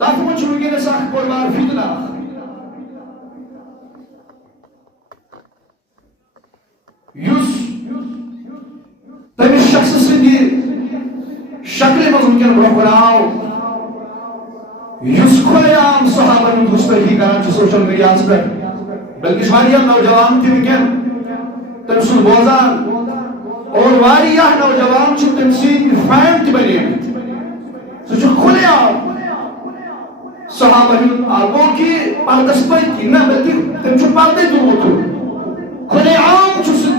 تَتھ منٛز چھُ وٕنکٮ۪نَس اکھ بوٚڑ بار فتنہ یُس تٔمِس شخصہٕ سٕنٛدِ شکلہِ منٛز وٕنکٮ۪ن برونٛہہ کُن آو یُس کھُلے عام صحابن ہُنٛد گُستٲخی کران چھُ سوشل میڈیاہس پٮ۪ٹھ بلکہِ چھِ واریاہ نوجوان تہِ وٕنکٮ۪ن تٔمۍ سُنٛد بوزان اور واریاہ نوجوان چھِ تٔمۍ سٕنٛدۍ فین تہِ بنیمٕتۍ سُہ چھُ کھُلے عام صحابن ہُنٛد گوٚو کہِ پردس پٔتۍ نہ بلکہِ تٔمۍ چھُ پردے تُلمُت کھُلے عام چھُ سُہ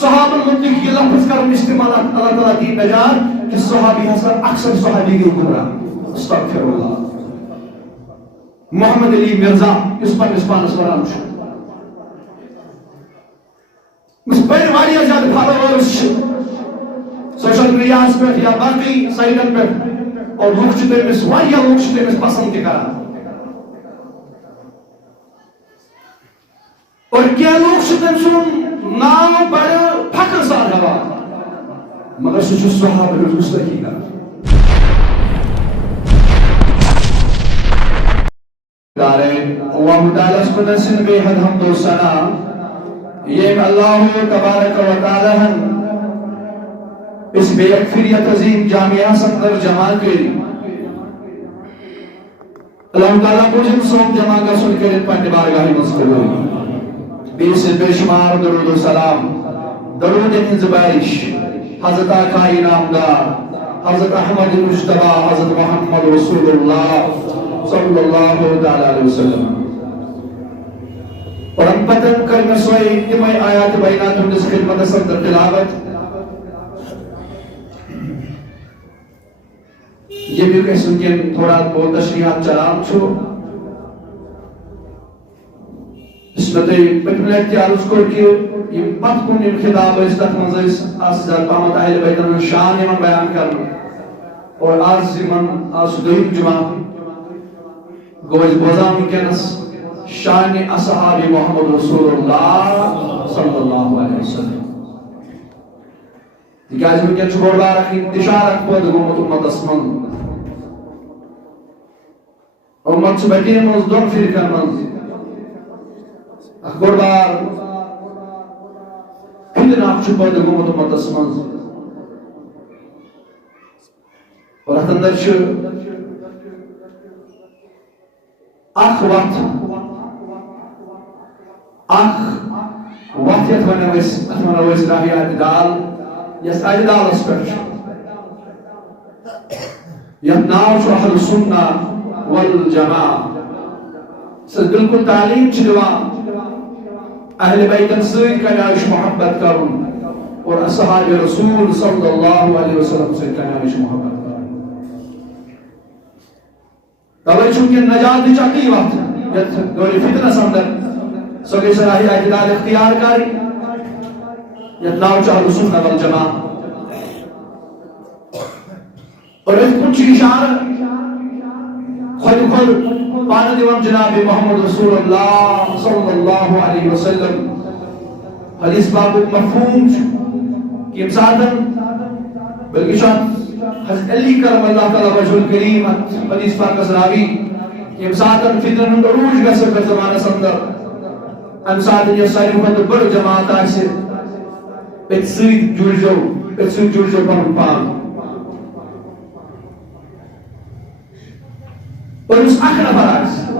صحابن متعلق یہ لفظ کرن استعمال اللہ تعالیٰ دی نجات کہ صحابی ہسا اکثر صحابی گئی گمراہ استغفر اللہ محمد علی مرزا اس پنس پانس ونان اس بڑے واریاہ زیادہ فالوورز سوشل میڈیاہس پہ یا باقی سائٹن پہ اور لوگ تمس واریاہ لوگ تمس پسند تہ کران اور کیا لوگ تم سن نام بڑے فخر سان ہوا مگر سہ صحابہ ہٕنٛز گُستٲخی کران اللہ تعالیٰ سن بے حد حمد و ثنا یہ اللہ تبارک و تعالیٰ اس بے اکفریت عظیم جامعہ سندر جمع کری اللہ تعالیٰ کو جن سوم جمع کا سن کر پنہ بارگاہ مز قبول بے سے بے شمار درود و سلام درود ہنز بارش حضرت آقا انعامدار حضرت احمد مجتبی حضرت محمد رسول اللہ صلی اللہ علیہ وسلم اور ہم پتن کرنے سوئی تمہیں آیات بینات ہم جس خدمت صدر تلاوت یہ بھی کہیں سن کے تھوڑا بہت تشریحات چلام چھو اس میں تے پتملیٹ کی عرض کر کے یہ پت کن خطاب اس تک منزل اس زیادہ پامت اہل بیتن شان یمن بیان کرنا اور آج من آج دویم جمعہ گوز بوزان کنس شان اصحاب محمد رسول اللہ صلی اللہ علیہ وسلم تکیاز وکن چھو بڑھ بار انتشار اکبر گمت امت اسمن امت چھو بیٹی منز دون فرقن منز اکبر بار پھر آپ چھو بڑھ گمت امت اسمن اور اتندر چھو اخ وقت یتمنویس راہی اعتدال یس اعتدال اس پر یت ناو چھو اہل سنہ والجماع سر بالکل تعلیم چھلوان اہل بیتن سید کنیاش محبت کرن اور اصحاب رسول صلی اللہ علیہ وسلم سید کنیاش محبت کرن توے چونکہ نجات چاکی وقت گوری فتنہ سندر سوگی سراہی اعتدال اختیار کاری یتناو چاہل سنہ والجماع اور اس کچھ اشارہ خود پانا دیوام جناب محمد رسول اللہ صلی اللہ علیہ وسلم حدیث باب مفہوم کہ امسادن بلکہ شاید حضرت علی کرم اللہ تعالیٰ وجہ الکریم حدیث پاک اسراوی کہ امسادن فتن عروج گسر کر زمانہ سندر امسادن یہ ساری وقت بڑھ جماعت آئیسے اتسید جڑ جو پرن پان اور اس اخ نفر آئیسے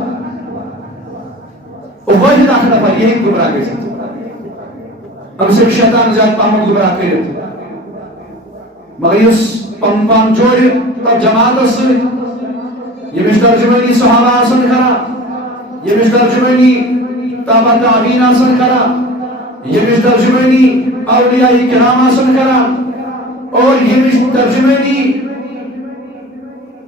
اور واحد اخ نفر یہی گمراہ گئے ہم سے شیطان زیاد پاہمت گمراہ کرے مگر اس پان جوڑی تب جماعت اس یہ مش ترجمانی صحابہ آسن کرا یہ مش ترجمانی تابع تعبین آسن کرا یہ مش ترجمانی اولیاء کرام آسن کرا اور یہ مش ترجمانی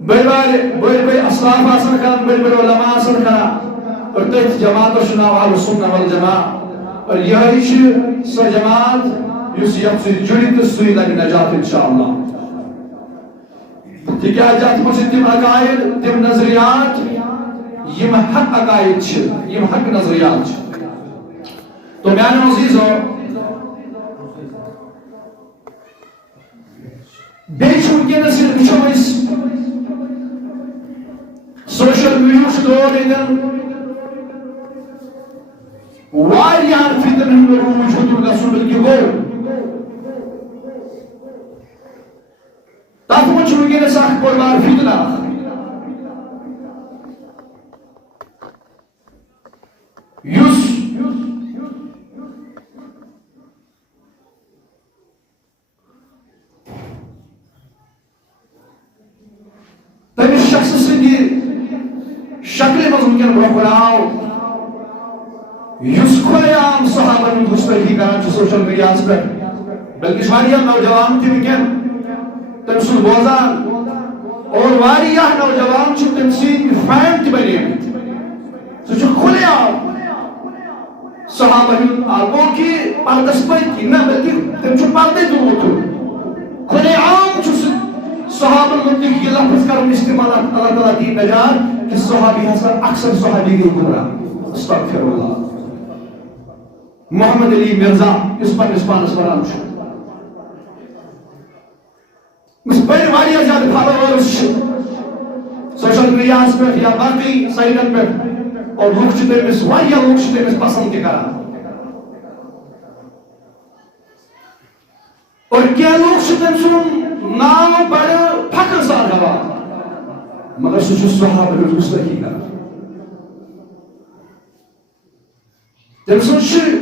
بڑے اصلاف آسن کرا بڑے علماء آسن کرا اور تیت جماعت و شناو اہل سنہ والجماع اور یہی سو جماعت یس یقصی جڑی تسوی لگ نجات انشاءاللہ تکیہ جات مجھے تم عقائد تم نظریات یہ حق عقائد چھ یہ حق نظریات چھ تو میانے عزیز ہو بیچ ان کے نصیر بچھو اس سوشل میڈیا دور واریاں فتن ہند روج ہند گھن بلکہ گو تک من ونکس اخ بوڑ بار فتنہ یس تمس شخص سندی شکل مز ونکن برو آو یس کھلے عام صحابن گستاخی کران سوشل میڈیا پہ بلکہ واریاہ نوجوان تہ ونکن تم سن بوزان اور واریاہ نوجوان تم سن فین تہ بنے سہ کھلے عام صحابہ گو کہ پردس پہ نہ بلکہ تم پردے دمت کھلے عام صحابن متعلق یہ لفظ کرن استعمال اللہ تعالیٰ دی نجات کہ صحابی ہسا اکثر صحابی گئی گمراہ استغفر اللہ محمد علی مرزا اس پر نسبانس وران اس پر واریاہ زیادہ فالوورز سوشل میڈیا پہ یا باقی سائٹن پہ اور لوگ تمس واریاہ لوگ تمس پسند تہ کران اور کیا لوگ تم سن نام بڑے فخر سان ہاوان مگر سہ صحابہ گستاخی کران تم سن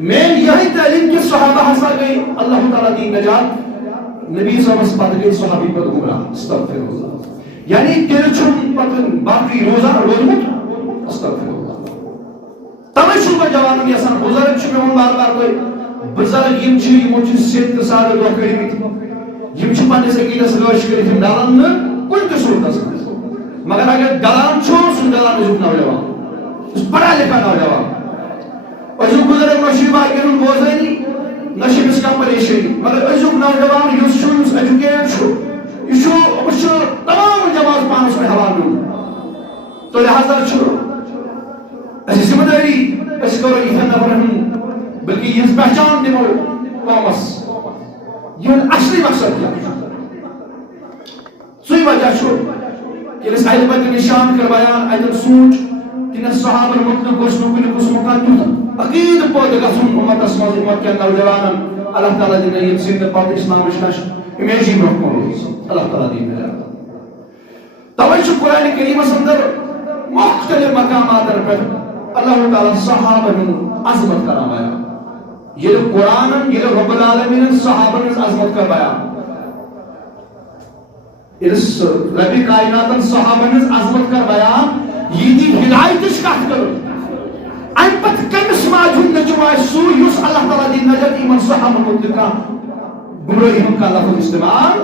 مین یہی تعلیم کہ صحابہ ہسا گئی اللہ تعالیٰ دی نجات نبی صلی اللہ علیہ وسلم گئی صحابی پہ گمراہ استغفر اللہ یعنی تیرے چھن پتن باقی روزہ روزمت استغفر اللہ توے چھن میں جوانن یسان بزرگ چھن میں بار بار کوئی بزرگ یم چھ یمو چھ سیت سال دو کڑیمت یم چھ پنس عقیدس رٲچھ کٔرِتھ یم ڈالان نہٕ کُنہِ تہِ صوٗرتس منٛز مگر اگر ڈالان چھُ سُہ ڈالان أزیُک نوجوان یُس پڑھا لکھا نوجوان أزیُک بزرگ نہ چھُ باقین ہُنٛد بوزٲنی نہ چھِ أمِس کانٛہہ پریشٲنی مگر أزیُک نوجوان یُس چھُ یُس ایجوکیٹ چھُ یہ چھُ أمِس چھُ تمام جماعت پانس پٮ۪ٹھ حوالہٕ دیُن تہٕ لہذا چھُ اَسہِ ذمہٕ دٲری أسۍ کرو یِتھٮ۪ن نفرن ہُنٛد بلکہ یہ پہچان دمو قومس یہ اصلی مقصد کیا سی وجہ چھو کہ اس علم کے نشان کر بیان اتن سوچ کہ صحابہ مطلب گوشنو کن قسم کا تیوت عقید پود گژھن امت اسماز امت کے نوجوانن اللہ تعالیٰ دین یہ زندہ پاک اسلام نش امیجی محکوم اللہ تعالیٰ دین توجہ قرآن کریم اندر مختلف مقامات پر اللہ تعالیٰ صحابہ عظمت کرا بیان یہ قرآن یہ رب العالمین صحابہ نے عظمت کا بیان اس رب کائنات صحابہ نے عظمت کا بیان یہ دی ہدایت اس کا کرو این پت کمس ماجون نجوائے سو یوس اللہ تعالیٰ دی نجات ایمان صحابہ مطلقہ گمراہی ہم کا لفظ استعمال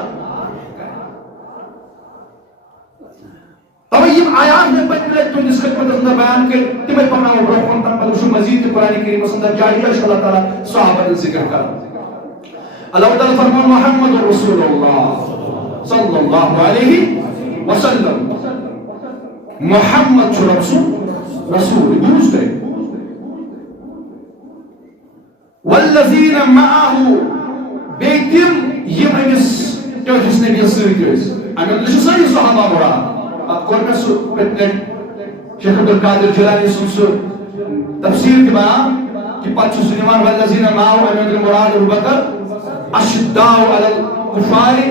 تو یہ آیات میں پہلے تو جس خدمت اندر بیان کے تمہیں پڑھنا ہو رہا ہے پر شو مزید قرآن کریم اندر جاری ہے اللہ تعالیٰ صحابہ نے ذکر کر اللہ تعالیٰ فرمان محمد رسول اللہ صلی اللہ علیہ وسلم محمد رسول دوسرے والذین معاہو بیتم یم امس چوتھس نبی سۭتۍ ٲسۍ امیُک چھُ سٲری صحابہ مراد اب کون میں سو پتنے شیخ عبدالقادر جیلانی سن سو تفسیر کے بیان کہ پچھو سنیمان والذین معاہو امیدر مراد ابو بکر اشداؤ علی الکفار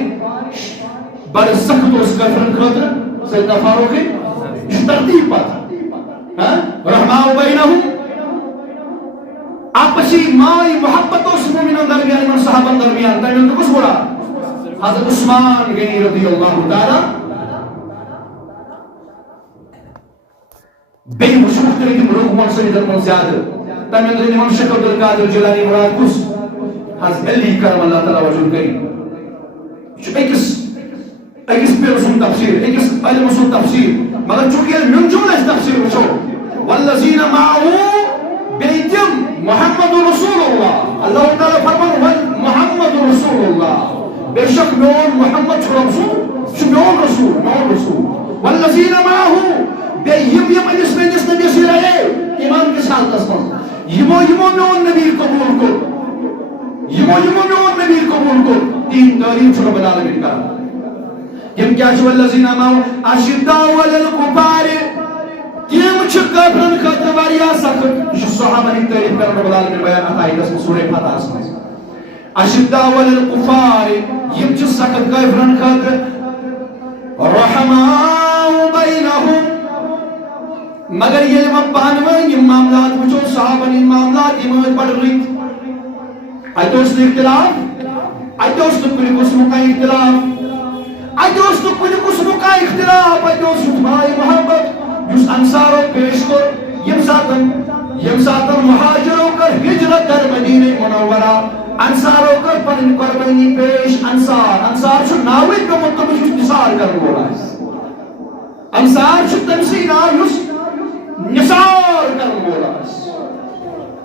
بڑے سخت اس کفرن خاطر سیدنا فاروقی اس ترتیب پاتا رحماؤ بینہم آپسی مائی محبت اس مومنان درمیان من صحابان درمیان تیمین تو کس مراد حضرت عثمان غنی رضی اللہ تعالی بے مشروع ترین ملوک منصری در من زیادہ تیمین تو امام شیخ عبدالقادر جیلانی مراد کس حضرت علی کرم اللہ تعالی وجود گئی ایکس پیرسون تفسیر ایکس علمسون تفسیر مگر چونکہ من جملہ تفسیر وچھو والذین معاہو بیتم محمد رسول اللہ اللہ تعالیٰ فرمان محمد رسول اللہ بے شک میون محمد چھو رسول والذین معاہو بے یم انس نبی سے رہے ایمان کے ساتھ اسمان یمو میون نبی قبول کو یمو میون نبی قبول کو تین تعلیم چھو رب العالمین کا تم کیا چھو الذین آمنوا اشداء علی الکفار تم چھ کافرن خاطر واریاہ سخت یہ صحابہ ہند تعریف کرنے رب العالمین بیان عطا ہے سورہ فتح میں اشداء علی الکفار یم چھ سخت کافرن خاطر رحماء بینہم مگر یہ پانوین یہ معاملات وچھو صحابہ ان معاملات یہ بڑھ رہی اتوس اختلاف اتوس کل قسم کا اختلاف اتوس کل قسم کا اختلاف اتوس بھائی محبت جس انصاروں پیش کر یم ساتن مہاجروں کر ہجرت در مدینہ منورہ انصاروں کر پن قربانی پیش انصار چھو ناوی کا مطلب جس نثار کر رہا ہے انصار چھو تمسی ناوی نثار کرن والا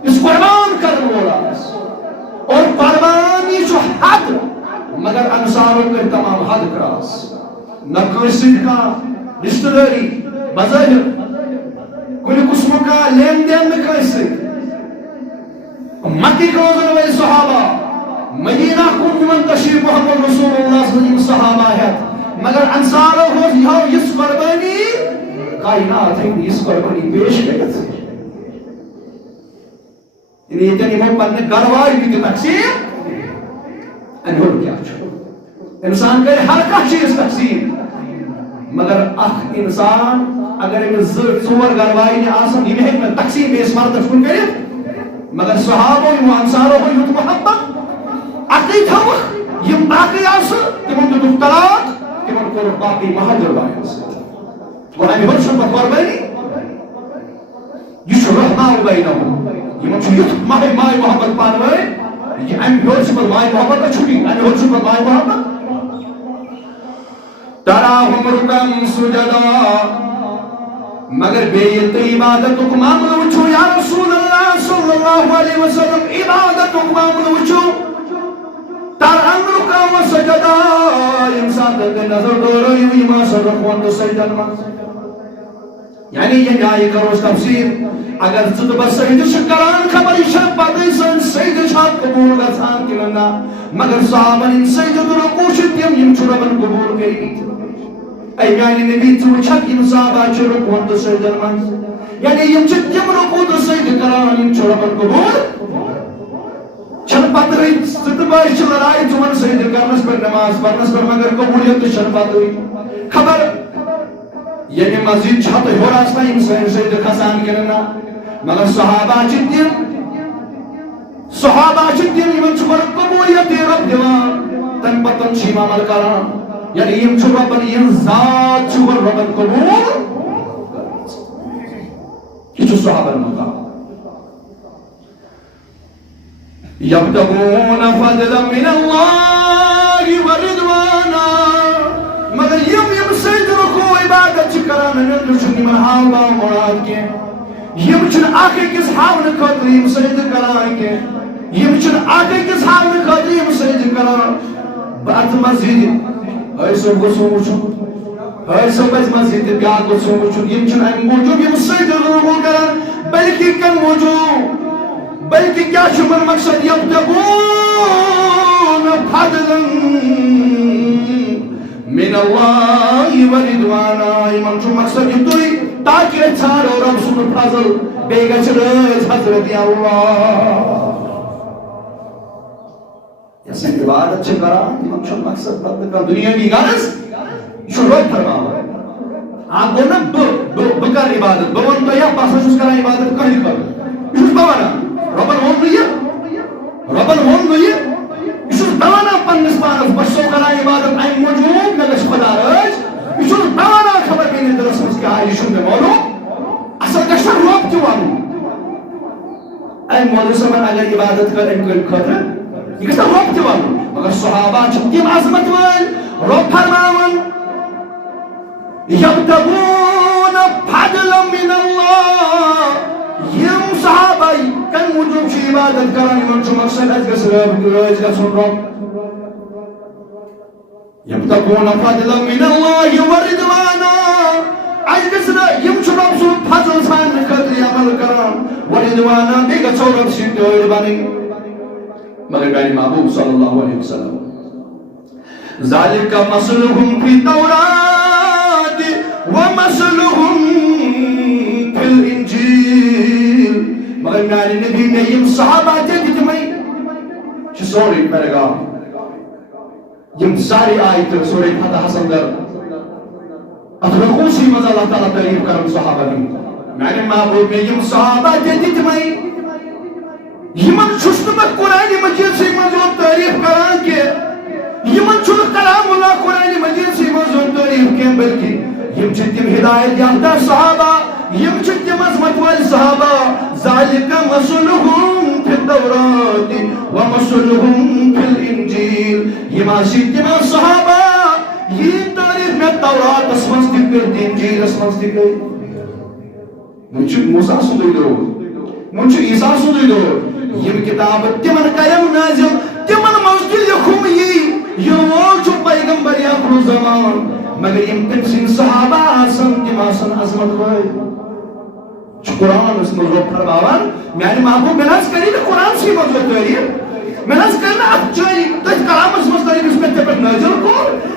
اس قربان کرن والا اور قربانی جو حد مگر انصاروں کے تمام حد کراس نہ کسی کا رشتہ داری بظاہر کوئی قسم کا لین دین میں کیسے مکی کے روزن والے صحابہ مدینہ کو من تشریف محمد رسول اللہ صلی اللہ علیہ وسلم صحابہ ہے مگر انصاروں کو یہ اس قربانی کائنات ہے اس قربانی پیش کرتے ہیں یہ تنی مو پنے گروائی بھی تقسیم انہوں کیا چھو انسان کرے ہر کا چیز تقسیم مگر اخ انسان اگر ایک ژور گروائی نے آسان یہ نہیں تقسیم اس مرد تکون کرے مگر صحابوں و انصاروں کو یوت محبت عقلی تھوک یہ باقی آسان تمہیں تو دفترات تمہیں کو باقی مہاجر بائی آسان وہاں بھی شبہ قربانی یہ شبہ رحمہ بینہم یہ من چھوٹ مائی محبت پانوائے یہ ایم بھول شبہ مائی محبت کا چھوٹی ایم بھول شبہ مائی محبت تراہم رکم سجدہ مگر بیت عبادت کو معاملہ وچھو یا رسول اللہ صلی اللہ علیہ وسلم عبادت کو معاملہ وچھو تراہم رکم سجدہ انسان دے نظر دو رہی ہوئی ما سر رکھوان دو سجدہ یعنی یہ نیائی کرو اس تفسیر اگر زد بس سید شکران خبری شب پاتی سن سید شاد قبول گزان کی لنا مگر صحابن ان سید رکوشت یم چربن قبول کری ای میانی نبی تو چھک ان صحابہ چھ رکوان دو سید المنز یعنی یم چھک یم رکو دو سید کران یم چربن قبول چھن پتری زد بائی چھ لڑائی چون سید کرنس پر نماز پڑھنس پر مگر قبولیت چھن پتری خبر یعنی مسجد چھت ہو راستہ انسان سید خسان کرنا مگر صحابہ چتیم یمن چھپر قبولیت رب دیوان تن پتن چھیم عمل کران یعنی یم چھپر بن یم ذات چھپر ربن قبول کچھ صحابہ مقام یبتغون فضلا من اللہ ورضوانا مگر یم سید رکو عبادت چکران نندر چھنی من حال با مراد کے یم چھن آکے کس حاون خاطر یم سید کران کے یم چھن آکے کس حاون خاطر یم سید کران بات مسجد ایسو گسو مچھو ایسو بس مسجد بیاد گسو مچھو یم چھن ایم موجود یم سید رکو کران بلکہ کن موجود بلکہ کیا شمر مقصد یبتغون فضلا من اللہ ورضوانا ایمان چو مقصد دوئی تاکہ چھارو رب سن فضل بیگا چرز حضرت اللہ یسے عبادت چکرا ایمان چو مقصد کا دنیا کی غرض شروع فرماوا آپ کو نا بکر عبادت بون تو یا پاسا چوز کرا عبادت کہیں کر اس بوانا ربن ہون گئی اس دوانا پن نسبانس بشو کرا عبادت این موجود نگش خدا رج اس دوانا خبر بینی درس اس کا آئیشون دے مولو اصل کشتر روب کیوانو این مولو سمن اگر عبادت کر ان کو خطر یہ کشتر روب کیوانو مگر صحابہ چھتیم عظمت وال روب فرماون یبتغون فضلا من اللہ یم صحابہ کن وجوب چی عبادت کرانی من چو مقصد از گس رب یبتغون فضلا من اللہ ورضوانا از گس یم چو رب سو فضل سان خطری عمل کران ورضوانا بیگا چو رب سیدھ ہوئی بانی مگر بانی محبوب صلی اللہ علیہ وسلم ذالک مثلهم فی التوراۃ ومثلهم فی الانجیل مگر میانہ نبی میں یم صحابہ دتمے چھ سورے پیغام یم ساری آیت سورہ فتح حسندر اترکوسی مز اللہ تعالیٰ تعریف کرن صحابہ کی میانہ محبوب میں یم صحابہ دتمے یمن چھس نہ قرآن مجید سے مزون تعریف کران کہ یمن چھن کلام اللہ قرآن مجید سے مزون تعریف کہ بلکہ یم چھ تم ہدایت یافتہ صحابہ یم چھ تم عظمت وال صحابہ ذالک مثلهم فی التوراۃ ومثلهم فی الانجیل یم اسی تم صحابہ یہ تعریف میں تورات اسمن ذکر انجیل اسمن ذکر مجھ موسیٰ سندی دو مجھ عیسیٰ سندی دو یم کتاب تمن قیم نازل تمن موجود لکھم یہ چھو پیغمبر آخر زمان مگر یم تم سن صحابہ آسن تم آسن عظمت وائی قرآن اس مجھو فرماوان میانی محبوب میں ناز کری تو قرآن سی مجھو تعریف میں ناز کرنا اچھائی تو اس کلام اس مستقیم اس میں تپک نازل کو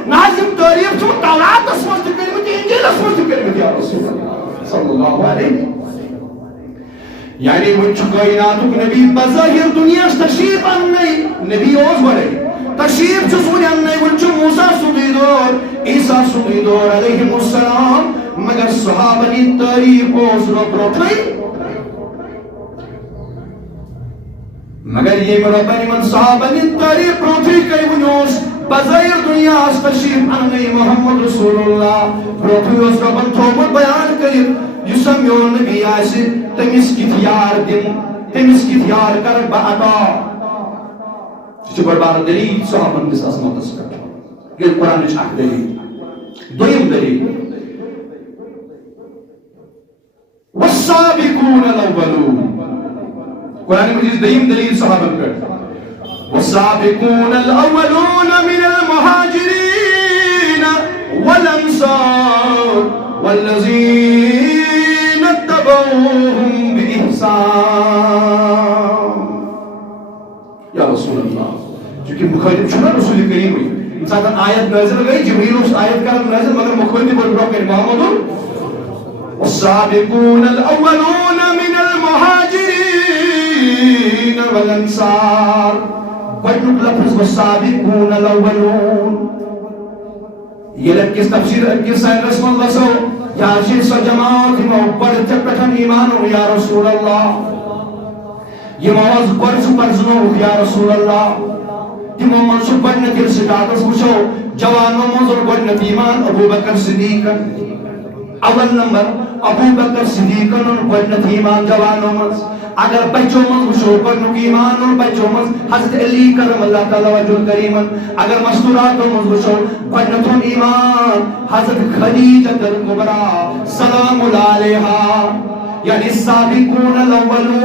نازم تعریف چھو تورات اس مستقیم انجیل اس مستقیم یا رسول اللہ صلی اللہ علیہ یعنی منچ کائنات نبی بظاہر دنیا تشریف اننی نبی اوز بڑے تشریف چھ سونی اننی منچ موسیٰ سنی دور عیسیٰ سنی دور علیہ السلام مگر صحابہ نی تعریف اوز رب روٹھائی مگر یہ مربانی من صحابہ نی تعریف روٹھائی کئی ونیوز بظاہر دنیا اس تشریف اننی محمد رسول اللہ روٹھائی اوز ربن تومت بیان کری یسم یون نبی آسی تمس کتیار دن تمس کتیار کر بعدا چھ بڑبار دلیل صحابن دس عظمت اس کر یہ قرآن اک دلیل دویم دلیل والسابقون الاولون قرآن مجید دویم دلیل صحابن کر والسابقون الاولون من المهاجرین والانصار والذین اتبعوهم بإحسان یا رسول اللہ چونکہ مخاطب چھنا رسول کریم ہوئی انسان آیت نازل گئی جبریل اس آیت کا نازل مگر مخاطب بول رہا کہ محمد والسابقون الاولون من المهاجرین والانصار قد لفظ والسابقون الاولون یہ لگ کس تفسیر کس سائنس من بسو یا شیس جماعت محبت چپٹھن ایمانو یا رسول اللہ یہ موز برز برزنو یا رسول اللہ یہ منصوب بنت السجادس وچھو جوانو منظر بنت ایمان ابو بکر صدیق اول نمبر ابو بکر صدیق بنت ایمان جوانو منظر اگر بچوں من وچھو بنت ایمان اور بچوں من حضرت علی کرم اللہ تعالی وجہ کریم اگر مستورات من وچھو بنت ایمان حضرت خدیجہ الکبریٰ سلام علیہا یعنی السابقون الاولون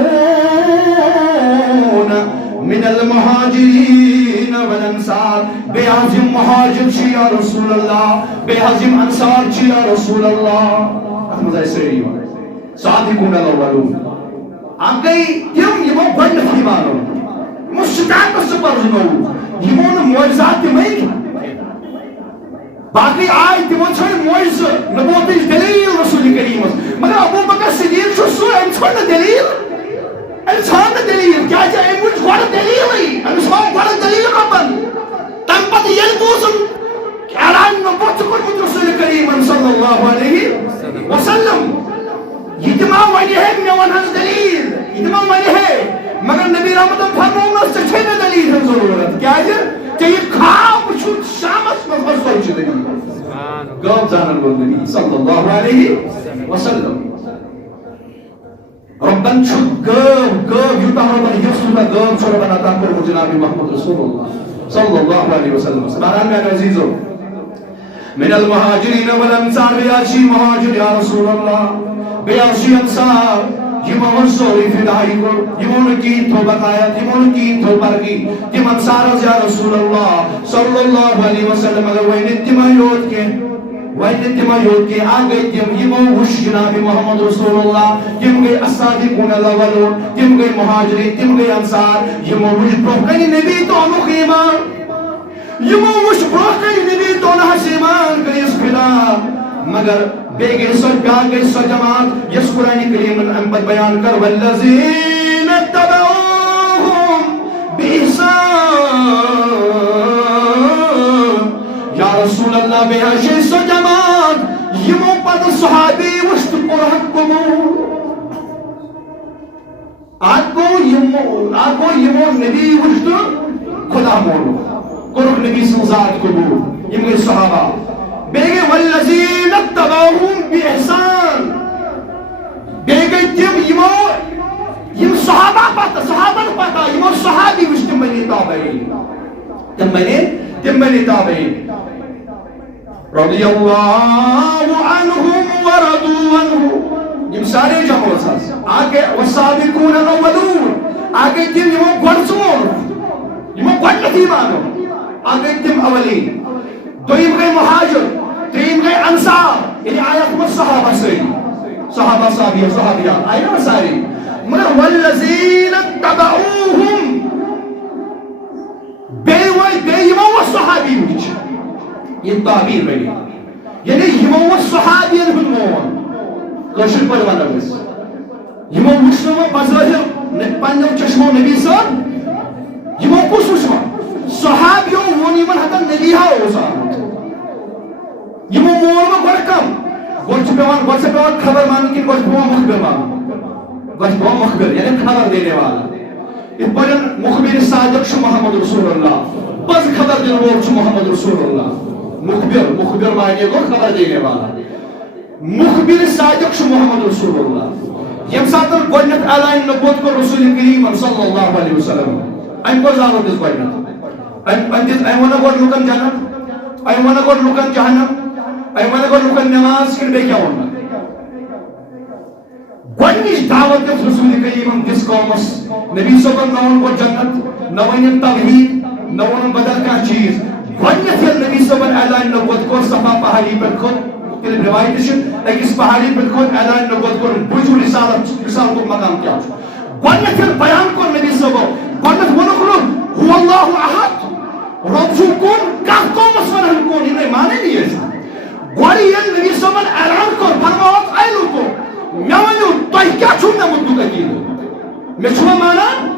من المہاجرین والانصار بے عظیم مہاجر چی یا رسول اللہ بے عظیم انصار چی یا رسول اللہ احمد ایسری صادقون الاولون آگئی تم یمو بنت ایمانو مشتاق پر سپرزنو یمو معجزات تمہیں باقی آئی تمہیں چھوڑ معجز نبوت دلیل رسول کریم مگر ابو بکر صدیق چھو سو چھوڑ دلیل انسان دلیل کیا جائے مجھ گوڑ دلیل ہی انسان گوڑ دلیل ربن تم پتہ یہ دوسن اعلان نبوت کن مجھ رسول کریم صلی اللہ علیہ وسلم یہ تمام وجہ ہے میوان ہنس دلیل یہ تمام وجہ ہے مگر نبی رحمت فرمونا سچھے میں دلیل ہے ضرورت کیا ہے کہ یہ خواب چھوٹ شامت میں فرسوئی چھے دلیل گوب زانن بول نبی صلی اللہ علیہ وسلم ربن چھوٹ گوب یوتا ربن یسونا گوب چھوڑ ربن عطا کر جناب محمد رسول اللہ صلی اللہ علیہ وسلم سبحان میں عزیزو من المہاجرین والانصار بیاشی مہاجر یا رسول اللہ بیاشی انصار یہ منصوری فدائی کو یہ منکین تو بتایا یہ منکین تو برگی یہ منصار یا رسول اللہ صلی اللہ علیہ وسلم اگر وہ انتمایوت کے آگئی تم یہ موش جناب محمد رسول اللہ تم گئی الصادقون الاولون تم گئی مہاجرین تم گئی انصار یہ موش پروکنی نبی تو انوخ ایمان یمو وچ برونٛہہ نبی دونہا ایمان گٔیس فدا مگر بیٚیہِ گٔے سۄ بیٛاکھ گٔے سۄ جماعت یۄس قرآنِ کریٖمن اَمہِ پتہٕ بیان کٔر والذیٖنَ اتَّبَعوٗہُم بِإِحسان یا رسول اللہ بیٚیہِ حظ چھِ سۄ جماعت یمو پتہٕ صحابی وٕچھ تہٕ کوٚرہکھ قبوٗل اکھ گوٚو یمو نبی وٕچھ تہٕ خدا مونُکھ کوٚرُکھ نبی سٕنٛز ذات قبوٗل یم گٔے صحابہ بیٚیہِ گٔے والذیٖنَ اتَّبَعوٗہُم بِإِحسان بیٚیہِ گٔے تِم یم صحابہ پتہٕ صحابن پتہ یمو صحابی وٕچھ تِم بنے تابعین رضی اللہ عنہم ورضوا عنہ یم سارے جمع حظ آگے والسابقون الاولون آگے تم یمو گۄڈٕ ژوٚر یمو گۄڈنیٚتھٕے مانو آگے تم اولین دوٚیِم گٔے مہاجر ترٛیٚیِم گٔے انصار یعنی آیت منٛز صحابہ سٲری صحابہ صحابیات آیہِ نا سارے مگر والذیٖنَ اتَّبَعوٗہُم بیٚیہِ یمو صحابی وٕچھ یہ تعبیر بنی یعنی یمو صحابین ہُنٛد مون کٲشِر پٲٹھۍ ونو أسۍ یمو وٕچھ نہٕ وۄنۍ بظٲہِر پننیو چشمو نبی صٲب یمو کُس وٕچھ وۄنۍ صحابیو ووٚن یمن ہتن نبی ہا اوس آمُت یمو مون وۄنۍ گۄڈٕ کم گۄڈٕ چھِ پیٚوان خبر مانُن کِنہٕ گۄڈٕ چھِ پیٚوان مُخبر مانُن گۄڈٕ چھِ پیٚوان مُخبر یعنی خبر دینے والا یِتھ پٲٹھۍ مُخبر صادق چھُ محمد رسول اللہ پٔز خبر دِنہٕ وول چھُ محمد رسول اللہ مخبر معنی گو خبر دینے والا مخبر صادق چھُ محمد رسول اللہ یم ساتن گۄڈنیٚتھ اعلان نبوت کوٚر رسول کریم صلی اللہ علیہ وسلم أمۍ کوٚر زانُن دِژ گۄڈنیٚتھ أمۍ ووٚنا گۄڈٕ لُکن جنت أمۍ ووٚنا گۄڈٕ لُکن جہنم أمۍ ووٚنا گۄڈٕ لُکن نماز کِنہٕ بیٚیہِ کیٛاہ ووٚنُن گۄڈنِچ دعوت دِژ رسول کریٖمن دِژ قومس نبی صٲبن نہ ووٚن گۄڈٕ جنت نہ ؤنِم توحیٖد نہ ووٚنُن بدل کانٛہہ چیٖز گۄڈنیٚتھ ییٚلہِ نبی صٲبن اعلان نبوت کوٚر صفا پہاڑی پٮ۪ٹھ کھوٚت تیٚلہِ روایتہِ چھِ أکِس پہاڑی پٮ۪ٹھ کھوٚت اعلان نبوت کوٚرُن بوٗزِو رسالتُک مقام کیٛاہ چھُ گۄڈنیٚتھ ییٚلہِ بیان کوٚر نبی صٲبو گۄڈنیٚتھ ووٚنُکھ نہٕ هو اللہ احد رۄب چھُ کُن کانٛہہ قومس ونہن کُن یِم نَے مانٲنی ٲسۍ گۄڈٕ ییٚلہِ نبی صٲبن اعلان کوٚر فرمووُکھ اے لوٗکو مےٚ ؤنِو تۄہہِ کیٛاہ چھُو مےٚ مُتعلق عقیٖدٕ مےٚ چھُوا مانان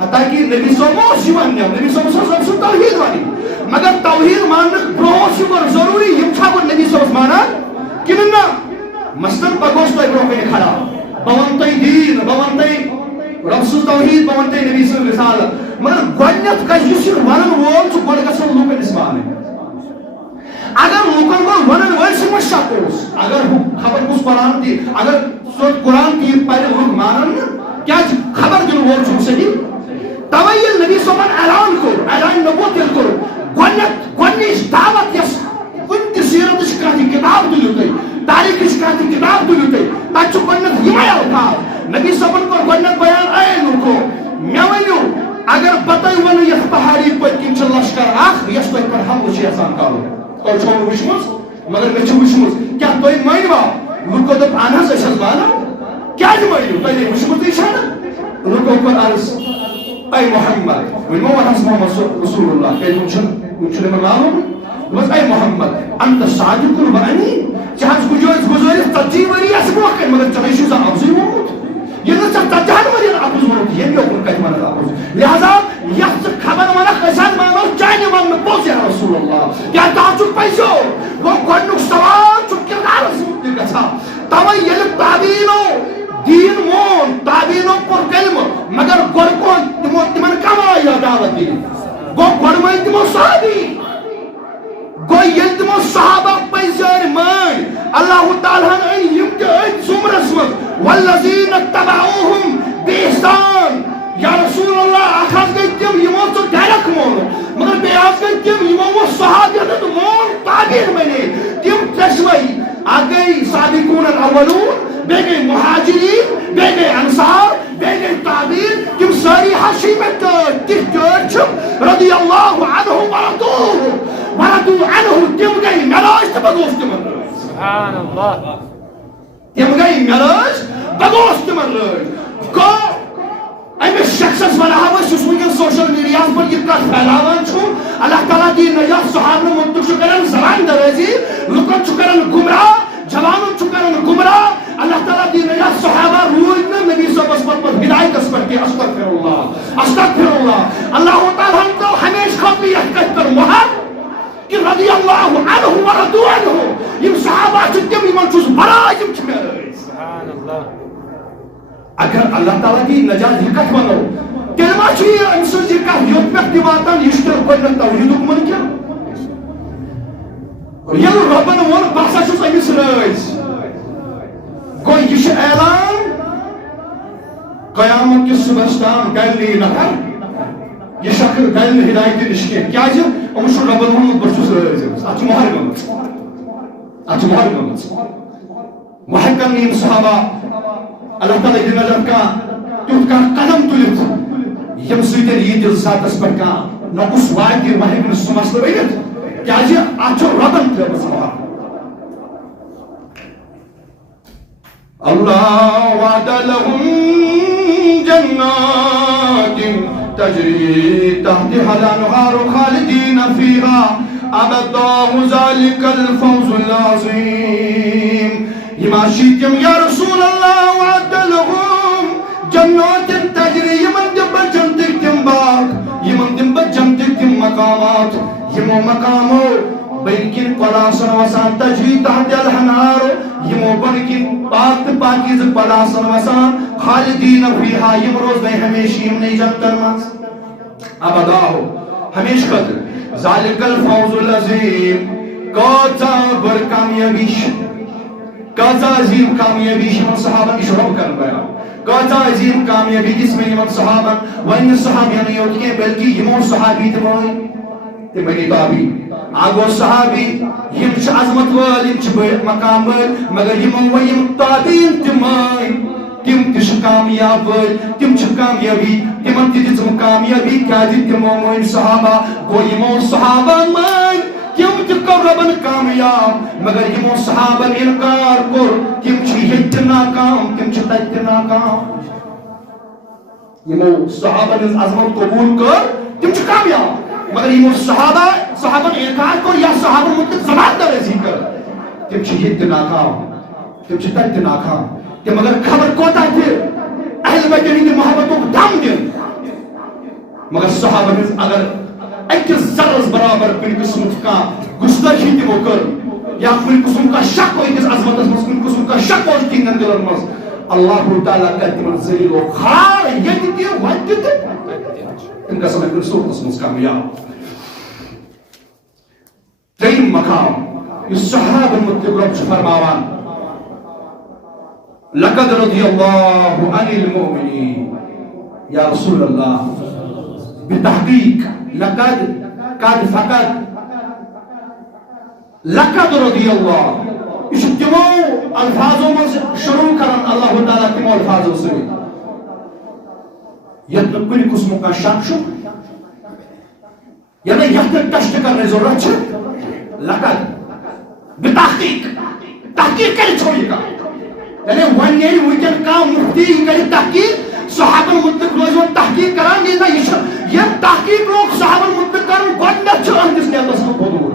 حتاکہِ نبی صٲب اوس یِوان نبی صٲبس اوس رۄب سُنٛد توحیٖد وَنٕنۍ مگر توحیٖد ماننہٕ برونٛہہ اوس یہِ گۄڈٕ ضروٗری یِم چھا گۄڈٕ نبی صٲبس مانان کِنہٕ نہ مثلاً پگہہ اوس تۄہہِ برونٛہہ کَنہِ کھڑا بہٕ وَنہٕ تۄہہِ دیٖن بہٕ وَنہٕ تۄہہِ رۄب سٕنٛز توحیٖد بہٕ وَنہٕ تۄہہِ نبی سٕنٛز رِسالت مگر گۄڈنیٚتھ گژھِ یُس یہِ وَنن وول چھُ گۄڈٕ گژھن لوٗکن أسۍ مانٕنۍ اگر لوٗکن گوٚو وَنن وٲلۍ ما شک اوس اگر خبر کُس قرآن تہِ اگر سُہ قرآن تہِ پرِ لُکھ مانن نہٕ کیٛازِ خبر دِنہٕ وول چھُ صحیح توے ییٚلہِ نبی صٲبن اعلان کوٚر اعلان نبوت ییٚلہِ کوٚر گۄڈنِچ دعوت یۄس کُنہِ تہِ سیٖرتٕچ کانٛہہ تہِ کِتاب تُلِو تُہۍ تاریٖخٕچ کانٛہہ تہِ کِتاب تُلِو تُہۍ تَتہِ چھُ گۄڈنیٚتھ یِمے الفاظ نبی صٲبن کوٚر گۄڈنیٚتھ بیان اے لوٗکو مےٚ ؤنِو اگر بہٕ تۄہہِ وَنہٕ یتھ پہاڑی پٔتۍ کِنۍ چھُ لشکر اکھ یۄس تۄہہِ پٮ۪ٹھ حملہٕ چھِ یژھان کرُن تۄہہِ چھو نہٕ وٕچھمٕژ مگر مےٚ چھِ وٕچھمٕژ کیٛاہ تُہۍ مٲنوا لوٗکو دوٚپ اہن حظ أسۍ حظ مانو کیٛازِ مٲنِو تۄہہِ نَے وٕچھمُتٕے چھا نہٕ لوٗکو کوٚر عرض اے محمد وۄنۍ ما وَنہس محمد رسول اللہ کیٛازِ وۄنۍ چھُنہٕ یِمن معلوم دوٚپمس اے محمد انت صادق وأمین ژےٚ حظ گُزٲرِتھ 40 ؤری اَسہِ برونٛہہ کَنہِ مگر ژےٚ نَے چھُے زانٛہہ اَپزُے ووٚنمُت ییٚلہِ نہٕ ژےٚ 40 ؤرین اَپُز ووٚنُتھ ییٚمہِ یوکُن کَتہِ وَنکھ اَپُز لہذا یَتھ ژٕ خبر وَنکھ أسۍ حظ مانو چانہِ وَننہٕ پوٚز یا رسول اللہ کیٛاہ تَتھ چھُکھ پَزیو گوٚو گۄڈنیُک سوال چھُ کِردارس مُتعلِق گژھان تَوے ییٚلہِ تابعیٖنو دیٖن مون تابعیٖنو کوٚر کلمہٕ مگر گۄڈٕ کوٚر تِمن کم آیہِ دعوت دِنہِ گوٚو گۄڈٕ مٲنۍ تِمو صحابی گوٚو ییٚلہِ تِمو صحابہ پٔزۍ مٲنۍ اللہ تعالیٰ ہن أنۍ یِم تہِ أتھۍ زُمرس منٛز والذیٖنَ اتَّبَعوٗہُم بِإِحسان یا رسول اللہ اکھ حظ گٔے تِم یِمو ژٕ ڈایریکٹ مونُکھ مگر بیٚیہِ حظ گٔے تِم یِمو صحابیَن ہُنٛد مون تابعیٖن بنے تِم ترٛیشوے اکھ گٔے سابقوٗن الاولوٗن بیٚیہِ گٔے مہاجریٖن بیٚیہِ گٔے انصار بیٚیہِ گٔے تابعیٖن تِم سٲری حظ چھِ مےٚ ٹٲٹھۍ تِتھۍ ٹٲٹھۍ چھِم رضی اللہ عنہُم ورضوا عنہ تِم گٔے معراج تہٕ بہٕ گوس تِمن رٲضۍ سبحان اللہ تِم گٔے معراج بہٕ گوس تِمن رٲضۍ گوٚو أمِس شخصس ونہو أسۍ یُس وٕنکیٚن سوشل میڈیاہس پٮ۪ٹھ یہِ کتھ پھیلاوان چھُ اللہ تعالیٰ دی نجات صحابہ متق شکرن زبان درازی لکن شکرن گمراہ جوانوں شکرن گمراہ اللہ تعالیٰ دی نجات صحابہ روز میں نبی صلی اللہ علیہ وسلم ہدایت اس پر کے استغفر اللہ اللہ تعالیٰ ہم کو ہمیشہ خطی یحکت کر محب کہ رضی اللہ عنہ ورضو عنہ یم صحابہ چھتیم ایمان چوز برای یم چھمیر سبحان اللہ اگر اللہ تعالیٰ کی نجات حکت بنو کلمہ چھوئی امسل جرکا یوت میں اقتباطان یشتر قلن توحید حکمن کیا یل ربن ون بحثا چھوز امس رائز گو یہ اعلان قیامت کی صبحستان گلی نفر یہ شکر گل ہدایت نشکے کیا جی امشو ربن ون برچوز رائز اچھ مہر گمت محکم نیم صحابہ اللہ تعالیٰ دی نجات کا تیوت کا قدم تلت یم سیدر یہ دل ذاتس پر کا نقص وائد دی محکم سمس لبیت کیا جی آچو ربن تلت صحابہ اللہ وعد لهم جنات تجري تحتها الأنهار خالدين فيها أبدا ذلك الفوز العظيم يما شئتم يا رسول الله وعد لهم جنات تجري يمن دب جنتك تنباك يمن دب جنتك تم مقامات يمو مقامو بلکن پلاسن وسان تجری تحت الحنار یمو بلکن پاک پاکیز پلاسن وسان خالدین فیہا یم روز میں ہمیشہ یم نہیں جنتر ماز ابداہو ہمیش خطر ذالک الفوز العظیم کاتا بر کامیابیش کاتا عظیم کامیابیش من صحابہ کی شرب کر گیا کاتا عظیم کامیابی جس میں من صحابہ وین صحابیان یوت کے بلکہ یمو صحابی تمہیں تمہیں تابی آگو صحابی یم چھ عظمت وال یم چھ بیت مقام وال مگر یم و یم تابین تمہیں تم تش کامیاب وال تم چھ کامیابی تمن تم کامیابی کیا دی تمو موین صحابہ گو یمو صحابہ مان تم تہ کر ربن کامیاب مگر یمو صحابہ انکار کر تم چھ یت ناکام تم چھ تت ناکام یمو صحابہ عظمت قبول کر تم چھ کامیاب مگر یہ صحابہ انکار کر یا صحابہ مطلق زمان درازی کر تم چھ یہ ناکام تم چھ تت ناکام تم اگر خبر کوتا تھے اہل بیت کی محبتوں کو دم دن مگر صحابہ اگر ایک ذرز برابر کن قسم کا گستاخی تمو کر یا کن قسم کا شک ہو اس عظمت مز کن قسم کا شک ہو تین دلن مز اللہ تعالیٰ کا تمن ذلیل و خار یہ تھی وقت تھی ان کا سمجھ کر صورت اس مز کامیاب تیم مقام اس صحابہ مطلق رب فرماوان لقد رضی اللہ عن المؤمنین یا رسول اللہ بتحقیق لقد قد فقط لقد رضی اللہ اس تمو الفاظوں میں شروع کرن اللہ تعالیٰ تمو الفاظوں سے یتن کلی قسم کا شک شو یعنی یتن کشت کرنے ضرورت چھے لقد بتحقیق تحقیق کرے چھوڑی گا یعنی ونی ویکن کا مفتی کرے تحقیق صحابہ مطلق روزون تحقیق کران یہ تحقیق لوگ صحابہ مطلق کرن گوڑنت چھو اندس نیت اس کو بھولو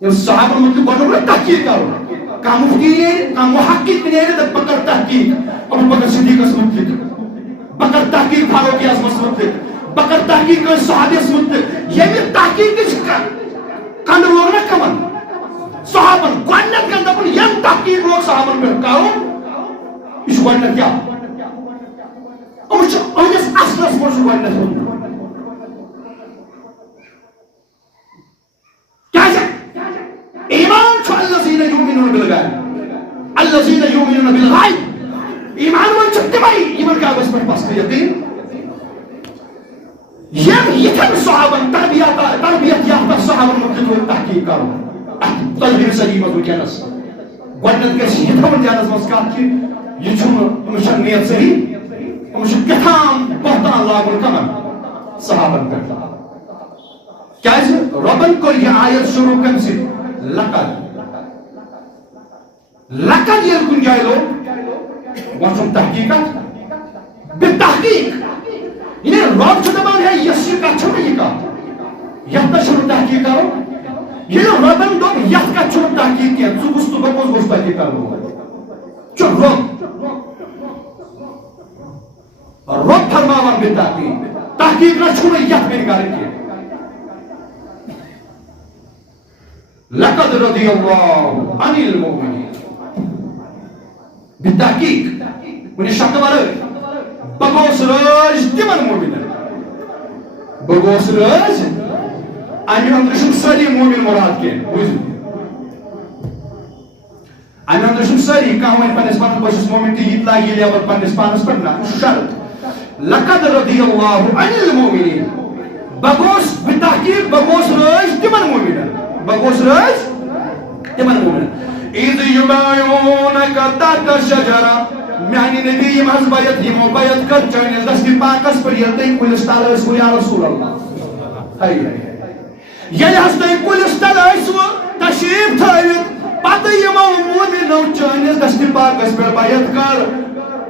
یہ صحابہ مطلق گوڑنت تحقیق کرو کا مفتی نہیں کا محقق نہیں بکر تحقیق ابو بکر صدیق اس مطلق بکر تحقیق فاروق اعظم مطلق بکر تحقیق صحابہ مطلق یہ بھی تحقیق کس کا کن لوگ نہ کمن صحابہ گوڑنت کن دپن یہ تحقیق لوگ صحابہ میں کہو اس گوڑنت کیا امس اصلس مجھ گوڑنت ایمان چھو الذین یؤمنون بالغیب الذین یؤمنون بالغیب ایمان من چھتمائی ایمان کا بس پر پاس کا یقین یہ تھا صحابہ تربیت یافتہ صحابہ مطلق تحقیق کرو تلبیر سلیمت و کینس گوڑنت کیسی یہ تھا من جانس مسکات کی یہ چھو مشن نیت صحیح مشن کتام بہتان لاغل کمن صحابہ کرتا کیا ہے ربن کو یہ آیت شروع کن سے لقد یہ کن جائے لو وانسون تحقیقات بالتحقیق انہیں رب چھو دبان ہے یسیر کا چھو نہیں کا یتھ چھُنہٕ تحقیٖق کَرُن ییٚلہِ رۄبن دوٚپ یتھ کتھ چھُنہٕ تحقیٖق کینٛہہ ژٕ کُس تہٕ بہٕ کُس گوٚژھ تحقیٖق کَرُن چھُ رۄب فرماوان بے تحقیٖق تحقیٖق نہ چھُنہٕ یتھ کٔنۍ کَرٕنۍ کینٛہہ لقد رضي الله عن المؤمنين بالتحقيق من الشك ورائي بغوث راج تمن مؤمنين بغوث راج أمي أندرشم ساري مؤمن مراد كين أمي أندرشم ساري كاوين پانس باشس مؤمن تي يطلع يلي أول پانس پڑنا شرط لقد رضي الله عن المؤمنين بغوث بالتحقيق بغوث راج تمن مؤمنين بغوث راج تمن مؤمنين إذ يبايعونك تحت الشجرة يعني نبي يمهز بيت يمو بيت كرچاني دستی پاکس پر یلتين کلس تال اسو یا رسول الله هاي یلی ہستے کلس تال اسو تشریف تھایت پتہ یمو مؤمن نو چانس دستی پاکس پر بیت کر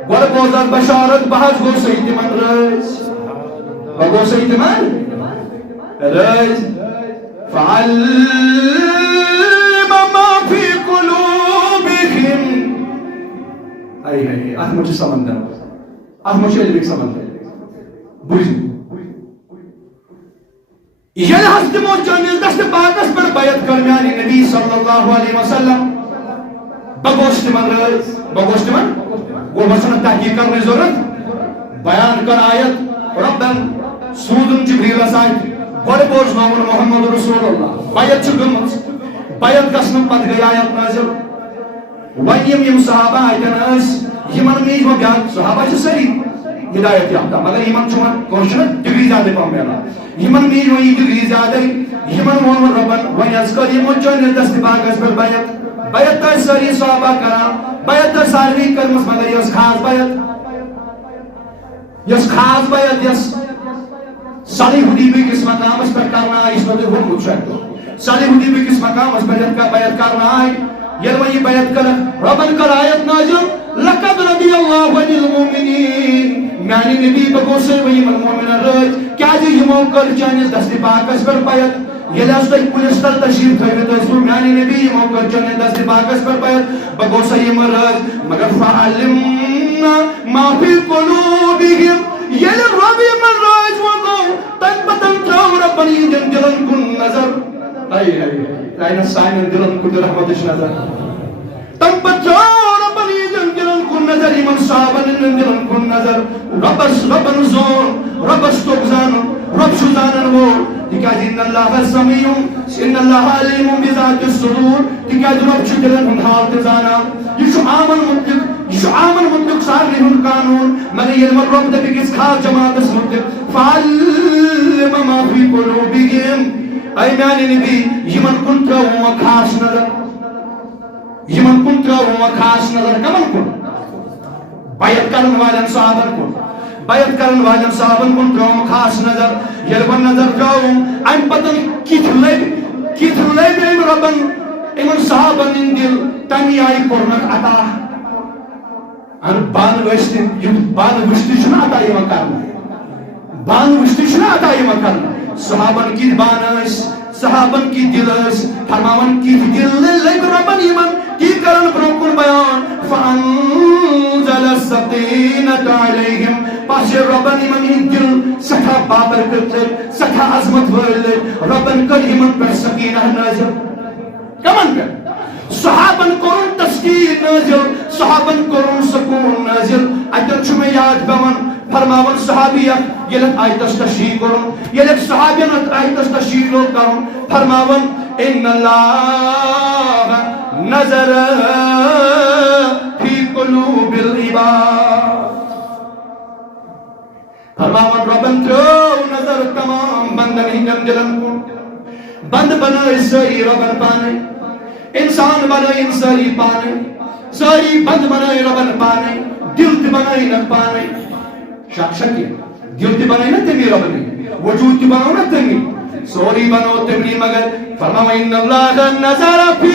گوڑ بوزان بشارت بحث گو سید من رئیس بگو سید من رئیس فعلم ما في قلوبهم اي اي احمد سمندر احمد شيء سمندر بوز یہ ہست مو چانس دست باغس پر بیعت کرمیانی نبی صلی اللہ علیہ وسلم بگوشت من رئیس بگوشت من وہ مثلا تحقیق کرنے ضرورت بیان کر آیت ربن سودن جبریل اسائد بڑے بوجھ نامن محمد رسول اللہ بیعت چکمت بیعت قسم پت گئی آیت نازل ویم یم صحابہ آیتن اس یمن میج و بیان صحابہ چھ سری ہدایت یافتہ مگر یمن چون کوشن ڈگری زیادہ پام میلا یمن میج و ڈگری زیادہ یمن محمد ربن ون ازکر یمن چون دست باغس پر بیعت تا سری صحابہ کرا بیعت تا ساروی کرمس مگر یس خاص بیعت یس صالح حدیبی کس مقام اس پر کرنا آئی اس میں تو ہم مجھے صالح حدیبی کس مقام اس پر بیعت کرنا آئی یلوی بیعت کر ربن کر آیت نازل لقد رضی اللہ عن المؤمنین میانی نبی بگو سے وی من مومن رج کیا جی یمو کر چانس دستی پاک اس پر بیعت یلی اس تک پولیسٹر تشریف تھوئیت اس پر میانی نبی یمو کر چانس دستی پاک اس پر بیعت بگو سے یم رج مگر فعلمنا ما فی قلوبهم یلی ربی من رج وگو تن پتن تراؤ ربنی جن جلن کن نظر آئی نسائن دلن کن رحمتش نظر تن پتراؤ ربنی جن جلن کن نظر ایمن صحابن دلن کن نظر ربن زون رب استقزان رب شزانن وور تکاج ان اللہ سمیون ان اللہ علیم بذات الصدور تکاج رب شدلن ہم حال تزانا یہ آمن مطلق سارنی ہن قانون مگر یہ رب دبی کس خاص جماعت اس مطلق فعلم ما فی قلوبهم اے میانی نبی یمن کن تراؤ خاص نظر یمن کن تراؤ خاص نظر کمن کن بیعت کرن والن صحابن کن بیعت کرن والن صحابن کن تراؤ خاص نظر یلبن نظر تراؤ ایم پتن کیت لب ایم ربن ایمن صحابن ان دل تمی آئی کرنک عطا ان بان وشتی چھنا عطا یما کرنا بان وشتی چھنا عطا یما کرنا صحابن کی بان اس صحابن کی دل اس فرماون کی دل لگ ربن ایمن کی کرن برکن بیان فانزل السقینت علیہم پاشے ربن ایمن دل سکھا بابر کرتے سکھا عظمت ورلے ربن کر ایمن پر سکینہ نازل کمن پر صحابن کرن تسکین نازل صحابن کرن سکون نازل اجل چھمیں یاد بمن فرماون صحابیت یلت آیتس تشریح کرن یلت صحابیت آیتس تشریح کرن فرماون ان اللہ نظر فی قلوب العباد فرماون ربن ترو نظر تمام بندن ہنن دلن کن بند بنائے ساری ربن پانے انسان بنائے انسانی پانے ساری بند بنائے ربن پانے دل تی بنائے نہ پانے شکی دل تی بنائے نہ تمی ربنی وجود تی بناؤ نہ تمی سوری بنو تمری مگر فرماؤ ان اللہ نظر فی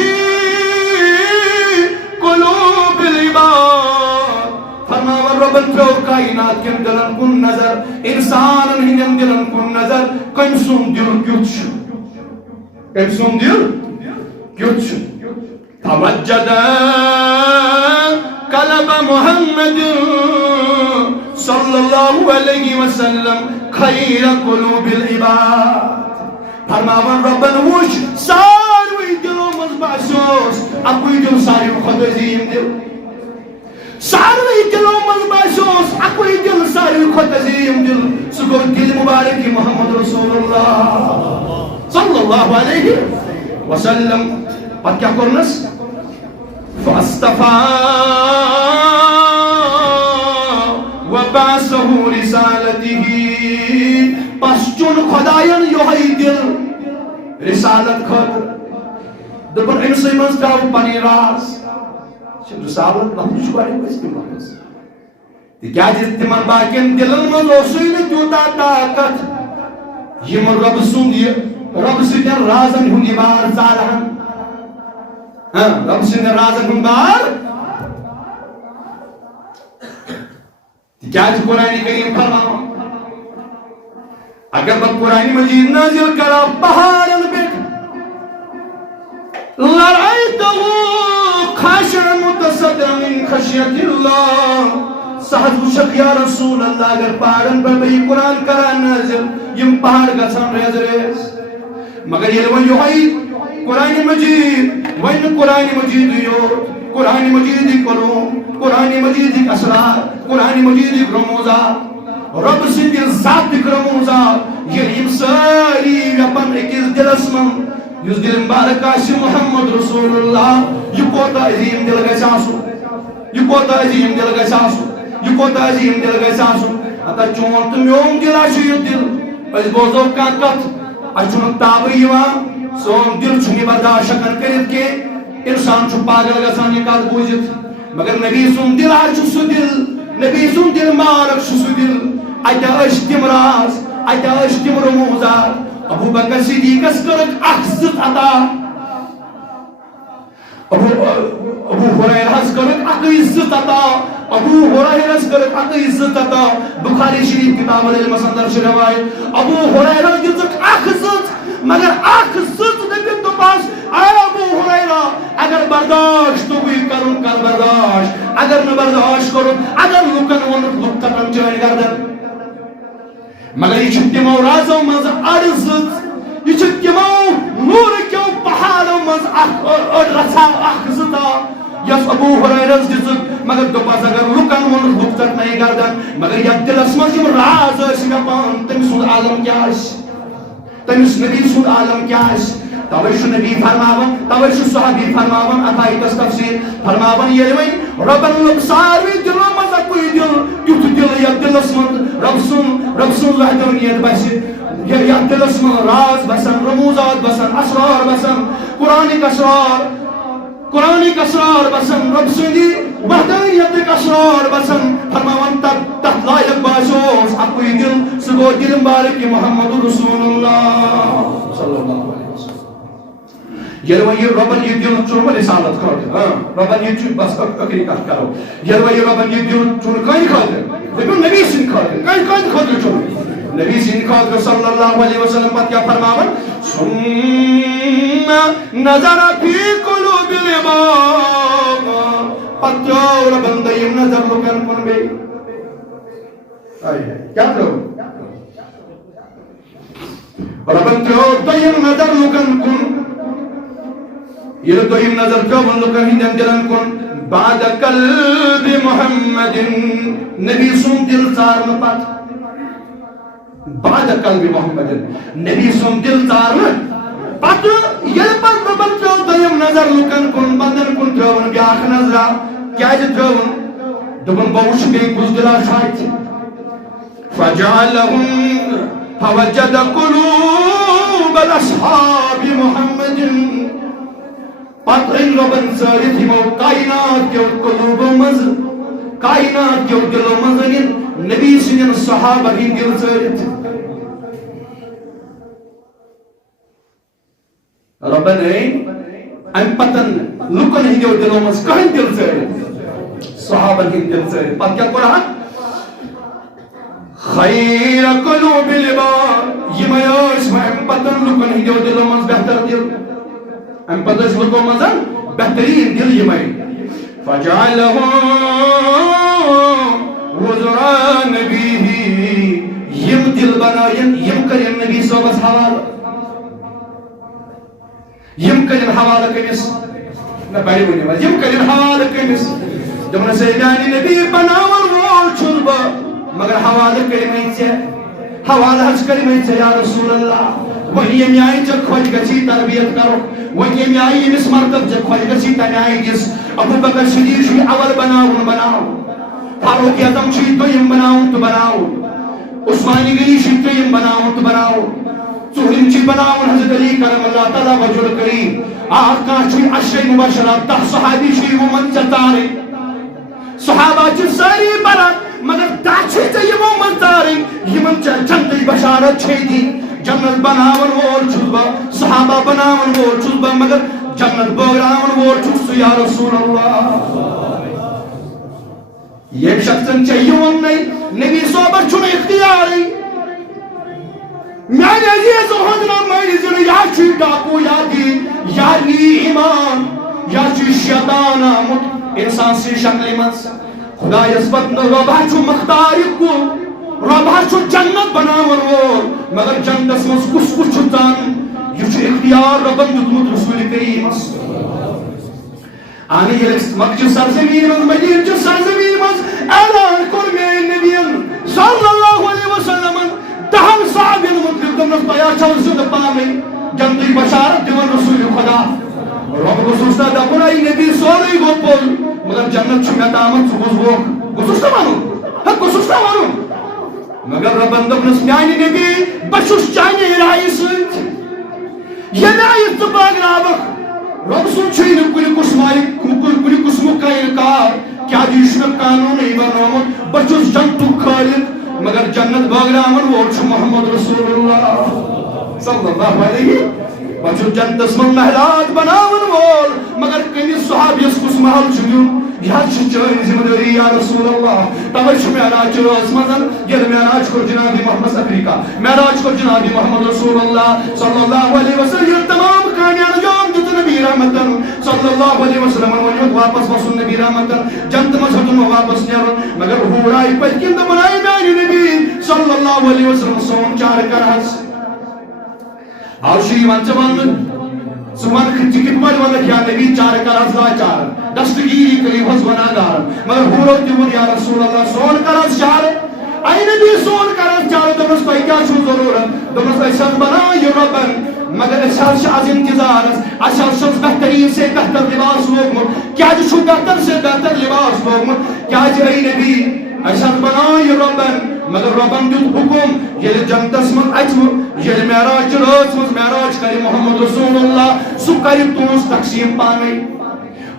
قلوب العباد فرماؤ ربن فیو کائنات کن دلن کن نظر انسان ہنن دلن کن نظر کم سن دل کیوت شو أمۍ سُنٛد دِل کیُتھ چھُ توجد قلب محمد صلی اللہ علیہ وسلم خیر قلوب العباد فرماون ربن وٕچھ ساروٕے دلو منٛز باسیوس اکوے دل ساروٕے کھۄتہٕ عظیٖم دل ساروٕے دلو منٛز باسیوس اکوے دل ساروٕے کھۄتہٕ عظیٖم دل سُہ گوٚو دل مبارک محمد رسول اللہ صلی اللہ علیہ وسلم پتہٕ کیٛاہ کوٚرنس فاصطفى وبعثه رسالته پس چون خداین یہوے دل رسالت خاطر دپن أمسٕے منٛز ترٛاو پنٕنۍ راز رسالت لفظ چھُ واریاہ وسیع لفظ تِکیٛازِ تِمن باقین دلن منٛز اوسُے نہٕ تیوٗتاہ طاقت یِم رۄب سُنٛد یہِ رۄب سٕنٛدٮ۪ن رازن ہُنٛد یہِ بار ژارہن رب سٕنٛدٮ۪ن رازن ہُنٛد بار تِکیٛازِ قرآنِ کریم فرماوان اگر بہٕ قرآنِ مجیٖد نٲزِل کرٕ پہاڑن پٮ۪ٹھ لرأيته خاشعا متصدعا من خشية الله سہل وٕچھکھ یا رسول اللہ اگر پہاڑن پٮ۪ٹھ بہٕ یہِ قرآن کران نٲزِل یِم پہاڑ گژھن ریز ریز مگر ییٚلہِ وۄنۍ یِہوے قرآن مجید وین قرآن مجید یوت قرآن مجید علوم قرآن مجید اسرار قرآن مجید رموزات رب سٕنٛدِ ذاتٕکۍ رموزات ییٚلہِ یِم سٲری ویپن أکِس دلس منٛز یُس دل مبارک آسہِ محمد رسول اللہ یہِ کوتاہ عظیٖم دل گژھِ آسُن یہِ کوتاہ عظیٖم دل گژھِ آسُن یہِ کوتاہ عظیٖم دل گژھِ آسُن ہتا چون تہٕ میون دل آسہِ یہِ دل أسۍ بوزو کانٛہہ کتھ اَسہِ چھُنہٕ تابٕے یِوان سون دل چھُنہٕ برداشت ہٮ۪کان کٔرِتھ کینٛہہ اِنسان چھُ پاگل گژھان یہِ کتھ بوٗزِتھ مگر نبی سُنٛد دل حظ چھُ سُہ دل نبی سُنٛد دل مبارک چھُ سُہ دل اتہِ ٲسۍ تِم راز اتہِ ٲسۍ تِم رموزات ابو بکر صدیقس کٔرٕکھ اکھ زٕ عطا ابو ہریرہس کٔرٕکھ اکٕے زٕ عطا ابو ہریرہس کٔرٕکھ اکٕے زٕ عطا بخاری شریف کتاب العلمس اندر چھِ روایت ابو ہریرہ دِژٕکھ اکھ زٕ مگر اکھ زٕ نبی دوٚپس اے ابو ہریرہ اگر برداشت توٚگُے کرُن کر برداشت اگر نہٕ برداشت کوٚرُن اگر لُکن ووٚنُکھ لُکھ ژٹن چٲنۍ گردن مگر یہِ چھُ تِمو رازو منٛز اڑ زٕژ یہِ چھُ تِمو نوٗرٕ کیو پہاڑو منٛز اکھ أڑ رژھا اکھ زٕ تا یۄس ابو ہریرہس دِژٕکھ مگر دوٚپس اگر لُکن ووٚنُکھ لُکھ ژٹنَے گردن مگر یتھ دلس منٛز یِم راز ٲسۍ ویپان تٔمۍ سُنٛد عالم کیٛاہ آسہِ تٔمِس نبی سُنٛد عالم کیٛاہ آسہِ توے چھُ نبی فرماوان توے چھُ صحابی فرماوان اتھایتس تفسیٖر فرماوان ییٚلہِ وۄنۍ رۄبن لوٚگ ساروٕے دلو منٛز اکُے دل تیُتھ دل یتھ دلس منٛز رب سُنٛد وحدانیت بسہِ یتھ دلس منٛز راز بسن رموزات بسن اسرار بسن قرآنِک اسرار بسن رب سٕنٛدِ وحدانیتٕکۍ اسرار بسن فرماوان تتھ لایق باسیوس اکُے دل سُہ گوٚو دل مبارک محمد رسول اللہ صلی اللہ علیہ وسلم ییٚلہِ وۄنۍ یہِ رۄبن یہِ دل چُنوٕ رسالت خٲطرٕ رۄبن یہِ چھُ بس ٲخری کتھ کرو ییٚلہِ وۄنۍ یہِ رۄبن یہِ دل چُن کٕہٕنٛدِ خٲطرٕ دٔپِو نبی سٕنٛدِ خٲطرٕ کٕہٕنٛدِ خٲطرٕ چُن نبی سٕنٛدِ خٲطرٕ صلی اللہ علیہ وسلم پتہٕ کیٛاہ فرماوان ثُمَّ نظر فی قلوب العباد پتہٕ ترٛٲو رۄبن دوٚیِم نظر لُکن کُن بیٚیہِ کیٛاہ ترٛٲو رۄبن ترٛٲو دوٚیِم نظر لُکن کُن ییٚلہِ دوٚیِم نظر ترٛٲوٕن لُکن ہٕنٛدٮ۪ن دلن کُن بعد قلب محمد نبی سُنٛد دل ژارنہٕ پتہٕ بعد قلب محمد نبی سُنٛد دل ژارنہٕ پتہٕ ییٚلہِ پتہٕ رۄبن ترٛٲو دوٚیِم نظر لُکن کُن بندن کُن ترٛٲوٕن بیٛاکھ نظرا کیٛازِ ترٛٲوٕن دوٚپُن بہٕ وٕچھٕ بیٚیہِ کُس دِلا چھُ اتہِ فجعلهم فوجد قلوب الاصحاب محمد پتہٕ أنۍ رۄبن ژٲرِتھ یِمو کاینات کیو قلوٗبو منٛز کاینات کیو دلو منٛز أنِن نبی سٕنٛدٮ۪ن صحابن ہٕنٛدۍ دل ژٲرِتھ رۄبن أنۍ امہِ پتن لُکن ہٕنٛدیو دلو منٛز کٕہٕنۍ دل ژٲرِتھ صحابن ہٕنٛدۍ دل ژٲرِتھ پتہٕ کیٛاہ کوٚرہکھ خیر قلوب العباد یہ میاس ام پتن لکن ہندیو دلو من بہتر دل ام پتن لکو من بہترین دل یہ میں فجعلهم وزراء نبیہ یم دل بنائن یم کرن نبی صحبت حوال یم کرن حوال کمس نہ بڑی ونی ما یم کرن حوال کمس دمن سے میانی نبی بناون وول چھل با مگر حوال کرمین سے حوال حج کرمین سے یا رسول اللہ وہی یم آئی چا کھوج گچی تربیت کرو وہی یم آئی مس مرتب چا کھوج گچی تنائی جس ابو بکر صدیق شوی اول بناو فاروق اعظم شوی تو یم بناو تو بناو عثمانی گلی شوی تو یم بناو تو بناو سہرین چی بناو حضرت علی کرم اللہ تعالی وجل کریم آقا شوی عشر مباشرات تح صحابی شوی ومن چتاری صحابہ چی ساری برات مگر داچھے چا یہ مومن تاری یمن چا جنتی بشارت چھے دی جنت بناون وول چھلبا صحابہ بناون وول چھلبا مگر جنت بغراون وول چھلسو یا رسول اللہ یہ شخصن چاہیے ہم نہیں نبی صحبت چھنے اختیاری میانی عزیز و حضرت میانی زن یا چی ڈاکو یا دین یا نی ایمان یا چی شیطان آمد انسان سے شکل منس خدا یسبت ربہ چھو مختاری کو ربہ چھو جنت بناون وول مگر جنت اسمس کس کس چھتان یہ چھو اختیار ربن جدمت رسول کریم آنی یہ مکہ سرزمین من مدین چو سرزمین من اعلان کر میں نبیان صلی اللہ علیہ وسلم دہم صحابین مطلب دمت پایا چل سد پامی جنتی بشارت دیون رسول خدا رب گسوستا دپنائی نبی سوری گو پول مگر جنت چھو میں دامت سو گزوک گسوستا مانو حق گسوستا مانو مگر ربن دپنس میانی نبی بشوش چاہنے رائی سنت یہ نائیت تباگ رابق رب سن چھوئی کلی قسموں کا انکار کیا دیش میں قانون ایمان آمد بچوس جنتو خالق مگر جنت باگرامن وہ چھو محمد رسول اللہ صلی اللہ علیہ بچوس جنت اسمن محلات بناون وول مگر کنی صحابی اس کس محل چھوئن یاد چھوئن ذمہ داری یا رسول اللہ تاوی چھو معراج روز مزن یہ معراج کر جناب محمد افریقہ معراج کر جناب محمد رسول اللہ صلی اللہ علیہ وسلم یہ تمام کامیان جام دیتا نبی رحمتن صلی اللہ علیہ وسلم ونیت واپس وصل نبی رحمتن جنت مذہبتن واپس نیرن مگر ہورائی پلکن دبنائی میانی نبی صلی اللہ علیہ وسلم سون چار کرہس آوشی وانچوان سوان خچکت پر وانا کیا نبی چار کرہس لا چار دستگیری کلی حس بنا دار مگر ہورو تیون یا رسول اللہ سون کرہس چار اے نبی سون کرہس چار دمس پائی کیا چھو ضرورت دمس ایسان بنا یہ ربن مگر احساس از انتظار احساس بہترین سے بہتر لباس لوگمت کیا جو بہتر سے بہتر لباس لوگمت کیا جو اے نبی احساس بنائی ربن مگر ربن دیت حکم یہ جنتس من اچو یہ معراج روز من معراج کری محمد رسول اللہ سو کری تونس تقسیم پانے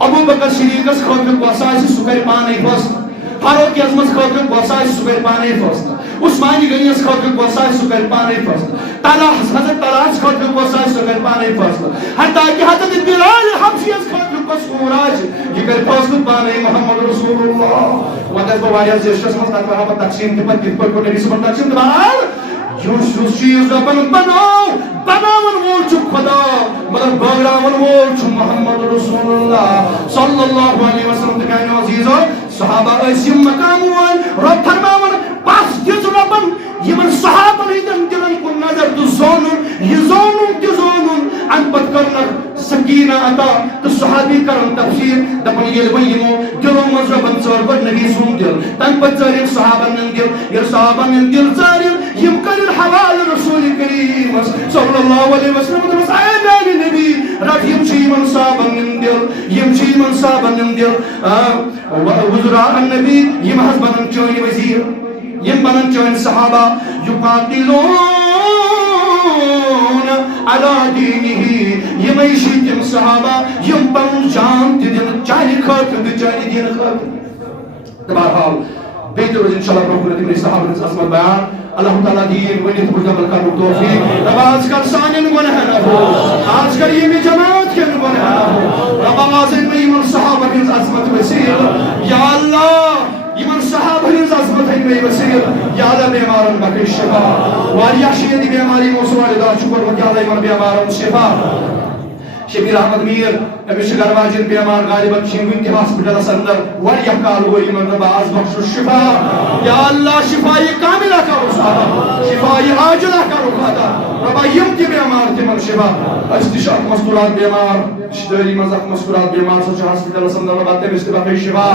ابو بکر صدیقس خاطر کوسائی سو کری پانے فصل فاروق اعظمس خاطر کوسائی سو کری پانے فصل عثمانی غنیس خاطر کوسائی سو کری پانے فصل حضرت طلحہ خاطر کوسائی سو کری پانے فصل حتیٰ کہ حضرت بلال حبشی خاطر کوس خوراج یہ کری فصل پانے محمد رسول اللہ وقت بوایا زیشتس مز تکوہ پر تقسیم تپت کت پر کو نبی سبت تقسیم دبار یوش چیز ربن بناون وول چھو خدا مگر باگراون وول چھو محمد رسول اللہ صلی اللہ علیہ وسلم تکانی عزیزو صحابہ ایسیم مقام وال رب فرماون پاس دیز ربن یمن صحابہ لیدن دلن کو نظر تو زونن یہ زونن تی زونن ان پت کرنک سکینہ عطا تو صحابی کرن تفسیر دپن یہ ویمو دلوں مز ربن ژور نبی سون دل تن پت ژارن صحابہ نن دل یہ صحابہ نن دل ژارن یم کرن حوال رسول کریم صلی اللہ علیہ وسلم دمس اے میانی نبی رب یم چھ یمن صحابہ نن دل یم چھ یمن صحابہ نن دل وزراء النبی یم حس بنن چون وزیر یم بنن چون صحابہ یقاتلون علی دینہ یم ایشتم صحابہ یم پن جان دین چانی خاطر چانی دین خاطر تبارحال بیت روز انشاءاللہ پروکھنے تمہیں صحابہ نس عظمت بیان اللہ تعالیٰ دین ونیت مجمل کرو توفیق رب آج کر سانین گناہ نہ ہو آج کر یہ جماعت کے گناہ نہ ہو رب آواز میں ایمان صحابہ کی عظمت وسیع یا اللہ ایمان صحابہ کی عظمت میں وسیل یا اللہ بیمارن بخش شفا واریاہ شیدی بیماری موسوال دا شکر و یا اللہ ایمان بیمارن شفا شبیر احمد میر امش گرواجن بیمار غالباً شنگن کے ہاسپٹل اندر واریاہ کال ہوئی من رب آز بخش شفا یا اللہ شفائی کاملہ کرو صاحب شفائی عاجلہ کرو خدا رب یم کی بیمار تمن شفا اشتشاق مستورات بیمار اشتری مزاق مستورات بیمار سوچ ہاسپٹل اندر رب تمس تبقی شفا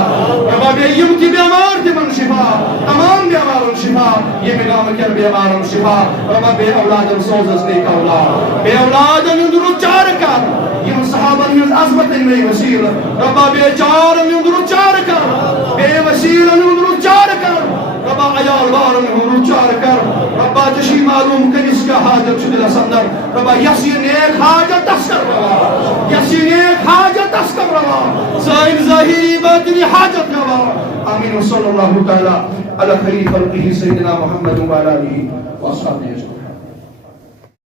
رب یم کی بیمار تمن شفا تمام بیمارن شفا یہ مقام کر بیمارن شفا رب بے اولادن سوزس نیک اولاد بے اولادن اندرو چار کر یم صحابہ نیز عظمت ان میں وسیل ربا بے چار اندرو چار کر بے وسیل اندرو چار کر ربا عیال بار اندرو چار کر ربا جشی معلوم کنس کا حاجت شدل اصندر ربا یسی نیک حاجت تسکر روا یسی نیک حاجت تسکر روا زائن ظاہری باطنی حاجت روا آمین و صلی اللہ تعالی علی خیر خلقہ سیدنا محمد و علی آلہ و اصحابہ